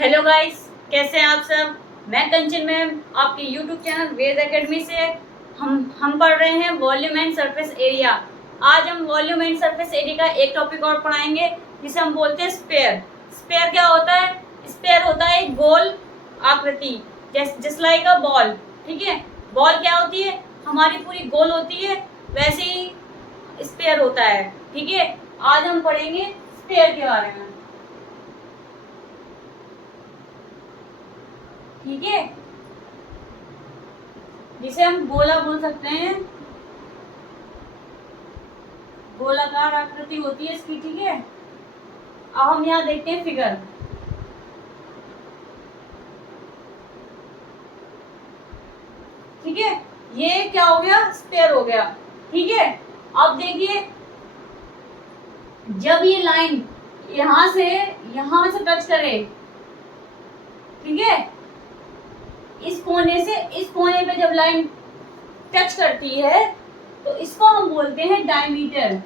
Hello guys, कैसे हैं आप सब। मैं कंचन मैम आपके यूट्यूब चैनल वेद एकेडमी से हम पढ़ रहे हैं वॉल्यूम एंड सरफेस एरिया। आज हम वॉल्यूम एंड सरफेस एरिया का एक टॉपिक और पढ़ाएंगे जिसे हम बोलते हैं स्फीयर। स्फीयर क्या होता है? स्फीयर होता है एक गोल आकृति, जस्ट लाइक अ बॉल। ठीक है, बॉल क्या होती है? हमारी पूरी गोल होती है, वैसे ही स्फीयर होता है। ठीक है, आज हम पढ़ेंगे स्फीयर के बारे में। ठीक है, जिसे हम गोला बोल सकते हैं, गोलाकार आकृति होती है इसकी। ठीक है, अब हम यहाँ देखते हैं फिगर। ठीक है, ये क्या हो गया? स्फीयर हो गया। ठीक है, अब देखिए, जब ये लाइन यहां से टच करे, ठीक है, इस कोने से इस कोने पे जब लाइन टच करती है तो इसको हम बोलते हैं डायमीटर।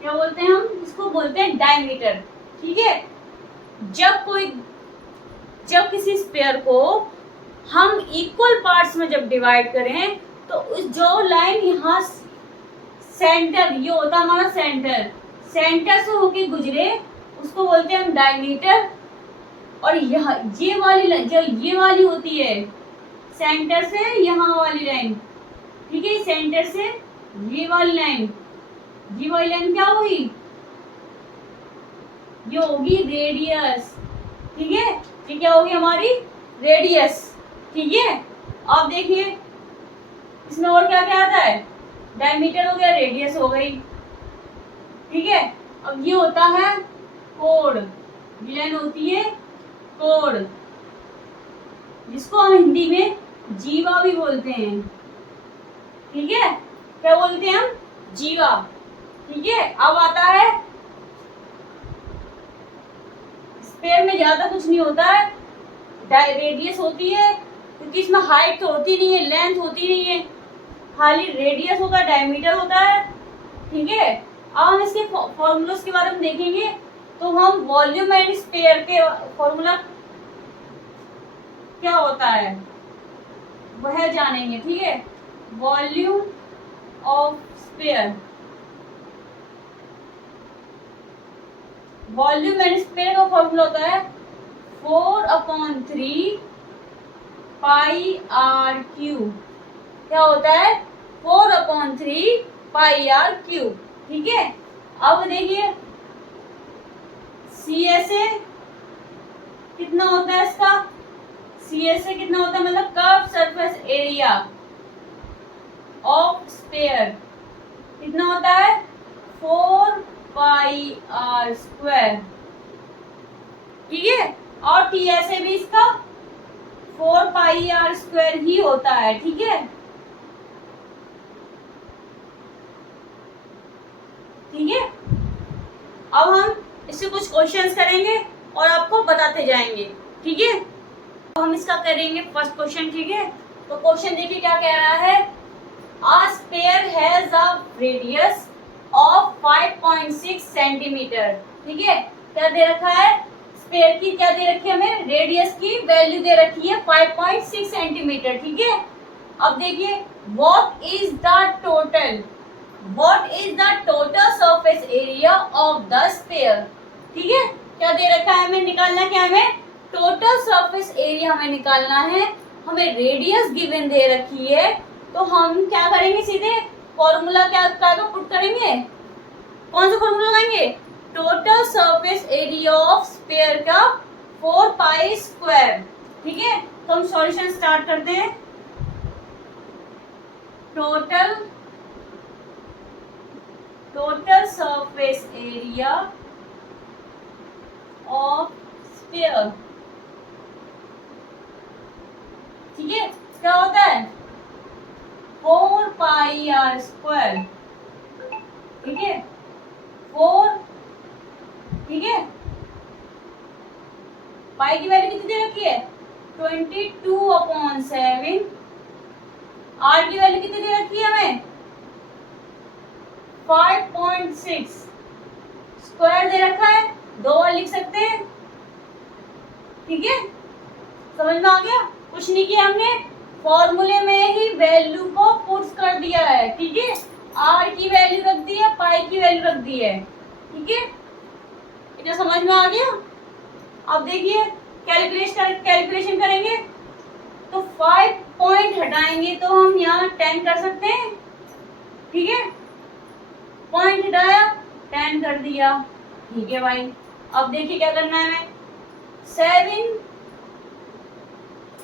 क्या बोलते हैं? हम इसको बोलते हैं डायमीटर। ठीक है, जब किसी स्फीयर को हम इक्वल पार्ट्स में जब डिवाइड करें तो उस जो लाइन यहाँ सेंटर, ये होता है हमारा सेंटर से होके गुजरे, उसको बोलते हैं हम डायमीटर। और ये वाली होती है सेंटर से यहाँ वाली लाइन। ठीक है, सेंटर से ये वाली लाइन क्या हुई? ये होगी रेडियस। ठीक है, ये क्या होगी? हमारी रेडियस। ठीक है, अब देखिए इसमें और क्या क्या आता है? डायमीटर हो गया, रेडियस हो गई। ठीक है, अब ये होता है कोण। ये लाइन होती है कोण, जिसको हम हिंदी में जीवा भी बोलते हैं। ठीक है, क्या बोलते हैं हम? जीवा। ठीक है, अब आता है स्फीयर में ज्यादा कुछ नहीं होता है, रेडियस होती है, क्योंकि इसमें हाइट तो होती नहीं है, लेंथ होती नहीं है, खाली रेडियस होता है, डायमीटर होता है। ठीक है, अब हम इसके फॉर्मूलास के बारे में देखेंगे। तो हम वॉल्यूम एंड स्फीयर के फॉर्मूला क्या होता है वह जानेंगे। ठीक है, volume of sphere, volume and sphere का फॉर्मूला होता है 4/3 पाई आर क्यूब। क्या होता है? 4/3 पाई आर क्यूब। ठीक है, अब देखिए CSA कितना होता है इसका? CSA कितना होता है? मतलब curve surface area of sphere कितना होता है? 4 पाई आर स्क्वायर। ठीक है, और TSA भी इसका 4 पाई आर स्क्वायर ही होता है। ठीक है, ठीक है, अब हम इससे कुछ क्वेश्चंस करेंगे और आपको बताते जाएंगे। ठीक है, अब हम इसका करेंगे फर्स्ट क्वेश्चन। ठीक है, तो क्वेश्चन देखिए क्या कह रहा है। A sphere has a radius of 5.6 centimetre. ठीक है, क्या दे रखा है? स्फीयर की क्या दे रखी है हमें? रेडियस की वैल्यू दे रखी है 5.6 सेंटीमीटर। ठीक है, अब देखिए what is the total surface area of the sphere। ठीक है, क्या दे रखा है? हमें निकालना क्या? हमें टोटल सरफेस एरिया हमें निकालना है। हमें रेडियस गिवन दे रखी है, तो हम क्या करेंगे? सीधे फॉर्मूला क्या पुट करेंगे? कौन सा फॉर्मूला लगाएंगे? Total surface area of sphere का 4 पाई स्क्वायर। ठीक है, तो हम सॉल्यूशन स्टार्ट करते हैं। Total surface area of sphere. ठीक है, क्या होता है? 4 पाई आर स्क्वायर। ठीक है, 4। ठीक है, पाई की वैल्यू कितनी दे रखी है? 22/7। आर की वैल्यू कितनी दे रखी है हमें? 5.6। स्क्वायर दे रखा है, 2 बार लिख सकते हैं। ठीक है, समझ में आ गया? कुछ नहीं किया हमने, फॉर्मूले में ही वैल्यू को पुट कर दिया है। ठीक है, आर की वैल्यू रख दी है, पाई की वैल्यू रख दी है। ठीक है, इतना समझ में आ गया? अब देखिए कैलकुलेशन करेंगे तो 5 पॉइंट हटाएंगे तो हम यहाँ 10 कर सकते हैं। ठीक है, पॉइंट हटाया 10 कर दिया। ठीक है भाई, अब देखिए क्या करना है हमें। 7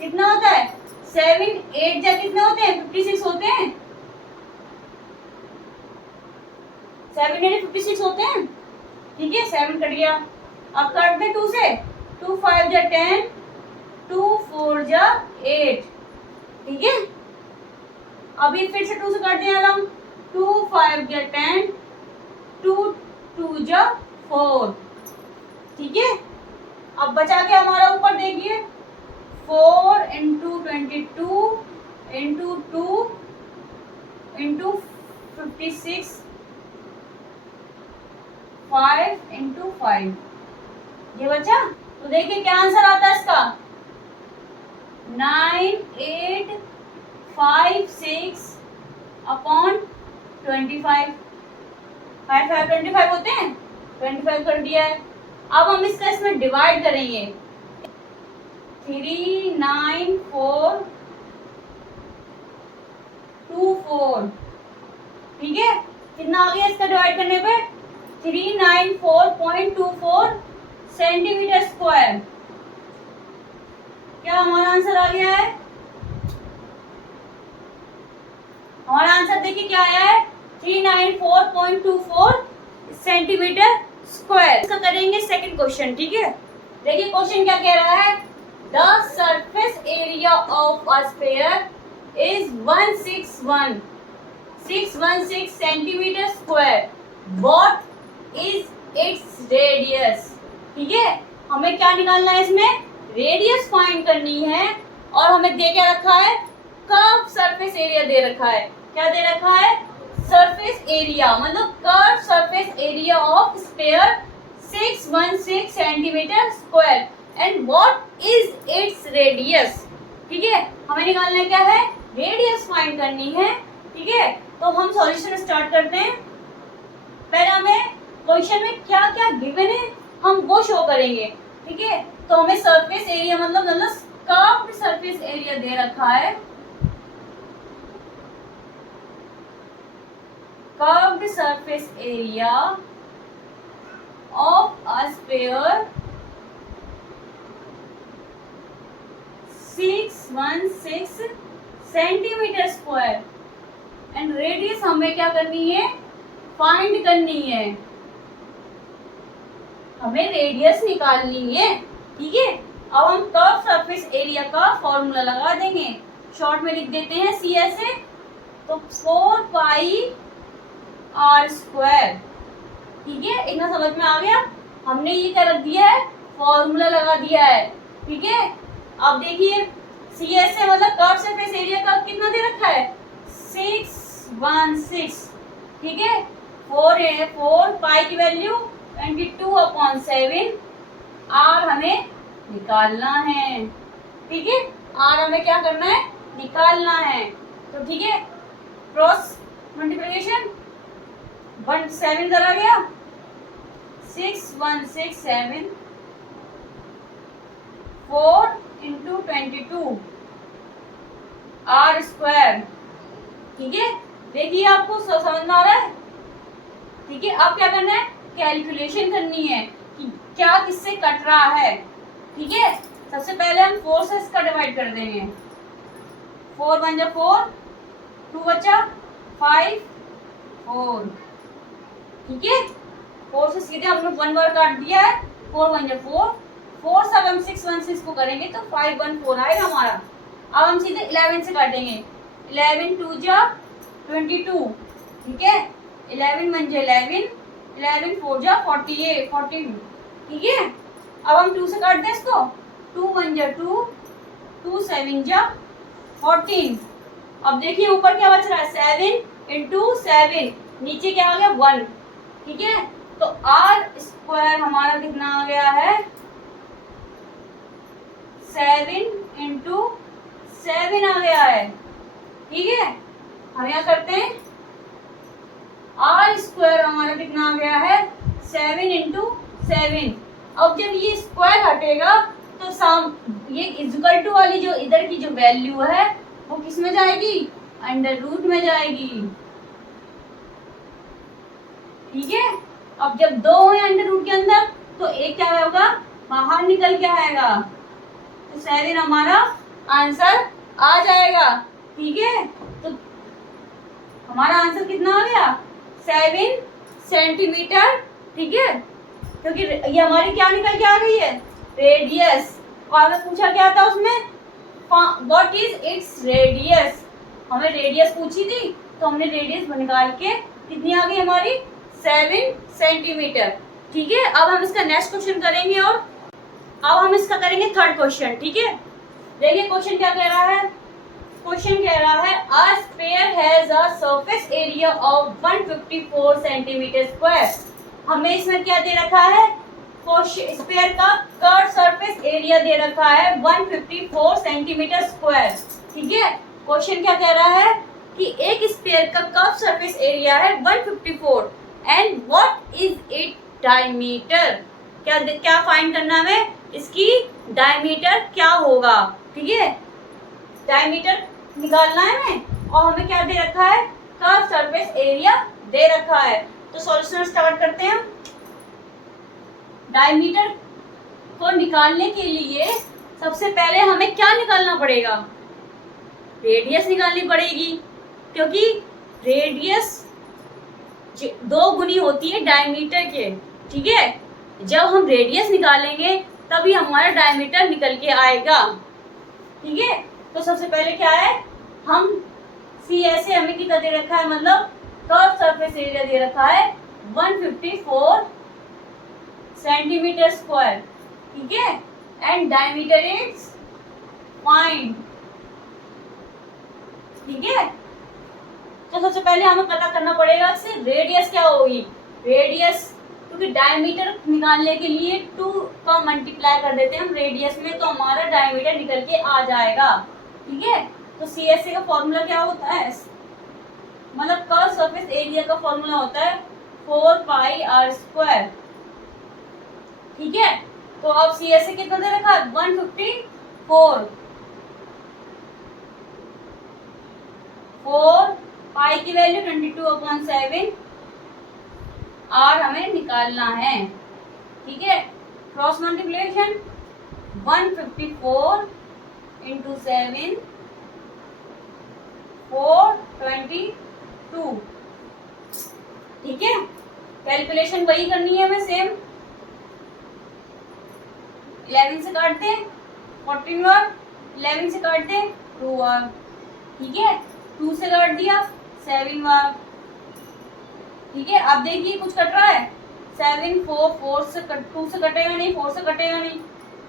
कितना होता है? 7 8 जा कितने होते हैं? 56 होते हैं। 7 8 56 होते हैं। ठीक है, 7 कट गया। अब काट दे 2 से, 2 5 जा 10, 2 4 जा 8। ठीक है, अभी फिर से 2 से काट दिया हम, 2 5 जा 10, 2 2 जा 4। ठीक है, अब बचा के हमारा ऊपर देखिए 4 इंटू 22 इंटू 2 इंटू 56, 5 इंटू 5, ये बचा। तो देखिए क्या आंसर आता है इसका, 9 8 5 6 अपॉन 25। 5 5 25 होते हैं, 25 कर दिया है। अब हम इसका इसमें डिवाइड करेंगे, 3 9 4 2 4। ठीक है, कितना आ गया इसका डिवाइड करने पे? 394.24 सेंटीमीटर स्क्वायर। क्या हमारा आंसर आ गया है? हमारा आंसर देखिए क्या आया है, 394.24 सेंटीमीटर स्क्वायर। इसका करेंगे सेकंड क्वेश्चन। ठीक है, देखिए क्वेश्चन क्या कह रहा है, the surface area of a sphere is 616 centimetre square, what is its radius. ठीक है, हमें क्या निकालना है इसमें, रेडियस फाइंड करनी है। और हमें दे क्या रखा है, कर्व सरफेस एरिया दे रखा है। क्या दे रखा है? सरफेस एरिया, मतलब curve surface area of sphere 616 centimetre square and what is its radius. ठीक है, हमें निकालना है क्या है, रेडियस फाइंड करनी है। ठीक है, तो हम सॉल्यूशन स्टार्ट करते हैं। पहले हमें क्वेश्चन में क्या क्या गिवन है हम वो शो करेंगे। ठीक है, तो हमें सरफेस एरिया मतलब कर्व्ड सरफेस एरिया दे रखा है। Curved surface area of a sphere 616 centimetre square and radius हमें क्या करनी है, फाइंड करनी है। हमें रेडियस निकालनी है। ठीक है, अब हम कर्व सरफेस एरिया का फॉर्मूला लगा देंगे, शॉर्ट में लिख देते हैं सी ऐसे, तो 4 पाई आर स्क्वायर। ठीक है, इतना समझ में आ गया। हमने ये क्या रख दिया है, फॉर्मूला लगा दिया है। ठीक है, अब देखिए सी ऐसे मतलब कर्व सरफेस एरिया का कितना दे रखा है, 616। ठीक है, 4 पाई की वैल्यू 22/7, आर हमें निकालना है। ठीक है, आर हमें क्या करना है, निकालना है। तो ठीक है, क्रॉस मल्टीप्लिकेशन 7 इधर आ गया, 6167 4 इंटू 22 आर स्क्वायर। ठीक है, देखिए आपको समझ में आ रहा है। ठीक है, अब क्या करना है, कैलकुलेशन करनी है कि क्या किससे कट रहा है। ठीक है, सबसे पहले हम 4 से इसका डिवाइड कर देंगे, 4 1 जा 4, 2 बचा 5 4। ठीक है, 4 से सीधे हमने 1 बार काट दिया है, 4 1 जा 4, 4 से हम 616 को करेंगे तो 514 आएगा हमारा। अब हम सीधे 11 से काटेंगे, 11 2 जा 22। ठीक है, 11 1 जा 11, 11 4 जा 48 14। ठीक है, अब हम 2 से काट दें इसको, 2 1 जा 2, 2 7 जा 14। अब देखिए ऊपर क्या बच रहा है, 7 इंटू 7, नीचे क्या आ गया 1। ठीक है, तो आर स्क्वायर हमारा कितना आ गया है, 7 इंटू 7 आ गया है। ठीक है, हम यहाँ करते हैं आर स्क्वायर हमारा कितना आ गया है 7 इंटू 7। अब जब ये स्क्वायर हटेगा तो ये इक्वल टू वाली जो इधर की जो वैल्यू है वो किस में जाएगी, अंडर रूट में जाएगी। ठीक है, अब जब दो है अंडर रूट के अंदर तो एक क्या होगा, बाहर निकल के आएगा, तो 7 हमारा आंसर आ जाएगा। ठीक है, तो हमारा आंसर कितना आ गया 7 सेंटीमीटर। ठीक है, क्योंकि ये हमारी क्या निकल के आ गई है, रेडियस। और अगर पूछा क्या था उसमें, व्हाट इज इट्स रेडियस, हमें रेडियस पूछी थी तो हमने रेडियस निकाल के कितनी आ गई हमारी 7 सेंटीमीटर। ठीक है, अब हम इसका नेक्स्ट क्वेश्चन करेंगे और अब हम इसका करेंगे थर्ड क्वेश्चन। ठीक है, देखिए क्वेश्चन क्या कह रहा है। क्वेश्चन कह रहा है a sphere has a surface area of 154 centimetre square. हमें इसमें क्या दे रखा है, स्फीयर का कर्व सरफेस एरिया दे रखा है 154 सेंटीमीटर स्क्वायर। ठीक है, क्वेश्चन क्या कह रहा है कि एक स्फीयर का कर्व सरफेस एरिया है 154 and what is it diameter. क्या फाइंड करना है, इसकी डायमीटर क्या होगा। ठीक है, डायमीटर निकालना है हमें और हमें क्या दे रखा है, कर्व सरफेस एरिया दे रखा है। तो सॉल्यूशन स्टार्ट करते हैं। डायमीटर को निकालने के लिए सबसे पहले हमें क्या निकालना पड़ेगा, रेडियस निकालनी पड़ेगी, क्योंकि रेडियस 2 गुनी होती है डायमीटर के। ठीक है, जब हम रेडियस निकालेंगे तभी हमारा डायमीटर निकल के आएगा। ठीक है, तो सबसे पहले क्या है, हम सी ऐसे हमें कितना दे रखा है, मतलब कर्व सरफेस एरिया दे रखा है 154 सेंटीमीटर स्क्वायर। ठीक है, एंड डायमीटर इज फाइंड। ठीक है, तो सबसे पहले हमें पता करना पड़ेगा कि रेडियस क्या होगी। रेडियस, क्योंकि डायमीटर निकालने के लिए 2 का मल्टीप्लाई कर देते हैं हम रेडियस में, तो हमारा डायमीटर निकल के आ जाएगा। ठीक है, तो CSA का फॉर्मूला क्या होता है, मतलब कर्व सरफेस एरिया का फॉर्मूला होता है 4 पाई r स्क्वायर। ठीक है, तो अब CSA कितना दे रखा है 154, 4 पाई की वैल्यू 22/7, r हमें निकालना है। ठीक है, क्रॉस मल्टीप्लिकेशन 154 इंटू 7 422। ठीक है, कैलकुलेशन वही करनी है हमें सेम। 11 से काटते हैं 14 बार, 11 से काटते हैं 2 बार। ठीक है, 2 से काट दिया 7 बार। ठीक है, अब देखिए कुछ कट रहा है, 7 4 से 2 से कटेगा नहीं, 4 से कटेगा नहीं,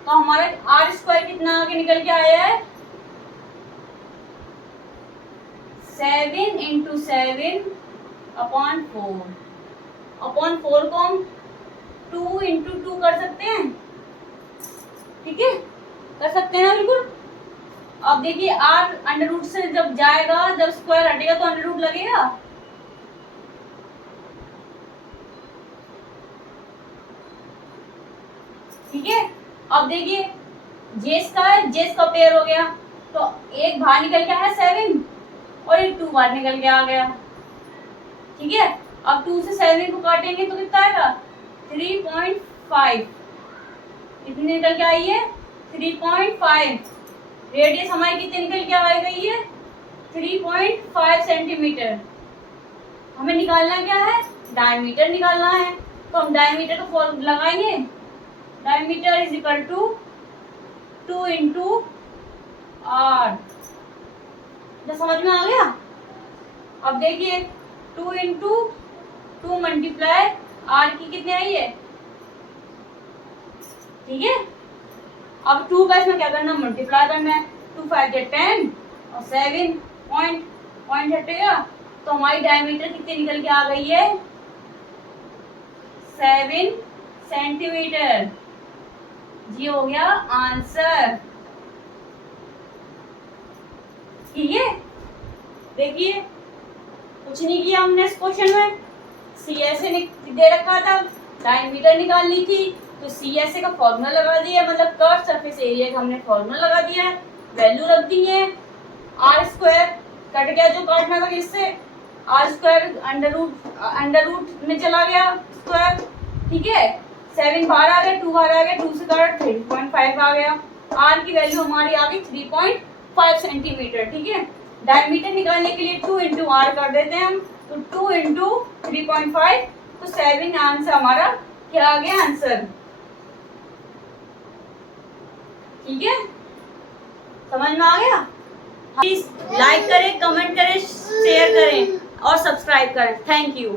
तो हमारे r स्क्वायर कितना आगे निकल के आया है 7 इंटू 7 अपॉन 4। अपॉन 4 को हम 2 इंटू 2 कर सकते हैं। ठीक है, कर सकते हैं ना, बिल्कुल। अब देखिए r अंडर रूट से जब जाएगा, जब स्क्वायर हटेगा तो अंडर रूट लगेगा। ठीक है, अब देखिए जेस का है, जेस का पेयर हो गया, तो एक बाहर निकल के आया 7 और एक 2 बाहर निकल के आ गया। ठीक है, अब 2 से 7 को काटेंगे तो कितना आएगा 3.5। कितनी निकल के आई है 3.5। रेडियस हमारी कितनी निकल के आई गई है 3.5 सेंटीमीटर। हमें निकालना क्या है, डायमीटर निकालना है, तो हम डायमीटर का फॉर्मूला लगाएंगे। Diameter is equal to 2 into r। समझ में आ गया। अब देखिए 2 इंटू 2 मल्टीप्लाई r की कितनी आई है। ठीक है, अब 2 का इसमें क्या करना, मल्टीप्लाई करना है। 2 5 10 और 7 पॉइंट हटेगा, तो हमारी डायमीटर कितनी निकल के आ गई है 7 सेंटीमीटर। ये हो गया आंसर। ठीक है, देखिए कुछ नहीं किया हमने इस क्वेश्चन में। CSA दे रखा था, डायमीटर निकालनी थी, तो CSA का फॉर्मूला लगा दिया, मतलब कर्व सरफेस एरिया का हमने फॉर्मूला लगा दिया है, वैल्यू रख दी है। आर स्क्वायर कट गया जो काटना था किससे, आर स्क्वायर अंडर रूट में चला गया स्क्वायर, ठीक है। 7 बाहर आ गया, 2 बाहर आ गया, 2 से काट 3.5 आ गया। आर की वैल्यू हमारी आ गई 3.5 सेंटीमीटर, ठीक है। डायमीटर निकालने के लिए 2 इंटू आर कर देते हैं हम, तो 2 इंटू 3.5, तो 7 आंसर हमारा क्या आ गया आंसर, ठीक है। समझ में आ गया। प्लीज लाइक करें, कमेंट करें, शेयर करें और सब्सक्राइब करें। Thank you.